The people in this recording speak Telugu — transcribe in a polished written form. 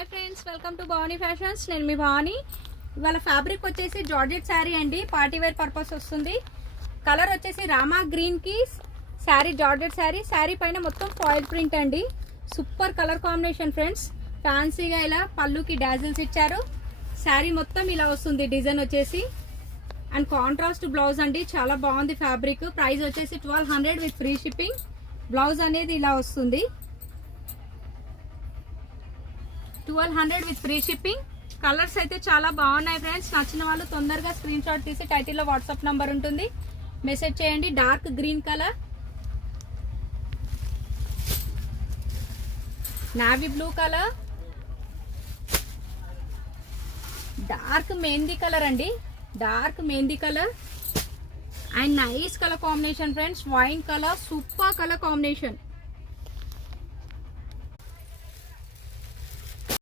Hi friends, welcome to Bhavani fashions. నేను మీ భవానీ. ఇవాళ ఫ్యాబ్రిక్ వచ్చేసి జార్జెట్ శారీ అండి, పార్టీ వేర్ పర్పస్ వస్తుంది. కలర్ వచ్చేసి రామా గ్రీన్ కి శారీ, జార్జెట్ శారీ. శారీ పైన మొత్తం ఫాయిల్ ప్రింట్ అండి. Super colour combination friends. ఫ్యాన్సీగా ఇలా పళ్ళుకి డాజిల్స్ ఇచ్చారు. శారీ మొత్తం ఇలా వస్తుంది డిజైన్ వచ్చేసి. అండ్ కాంట్రాస్ట్ బ్లౌజ్ అండి, చాలా బాగుంది ఫ్యాబ్రిక్. ప్రైస్ వచ్చేసి 1200 విత్ ఫ్రీ షిప్పింగ్. బ్లౌజ్ అనేది ఇలా వస్తుంది 1200 విత్ ఫ్రీ షిప్పింగ్. కలర్స్ అయితే చాలా బాగున్నాయి ఫ్రెండ్స్. నచ్చిన వాళ్ళు తొందరగా స్క్రీన్ షాట్ తీసి టైటిల్లో వాట్సాప్ నంబర్ ఉంటుంది, మెసేజ్ చేయండి. Dark green colour, navy blue colour, dark mehndi colour అండి, dark mehndi colour and nice colour combination friends. Wine colour, super colour combination.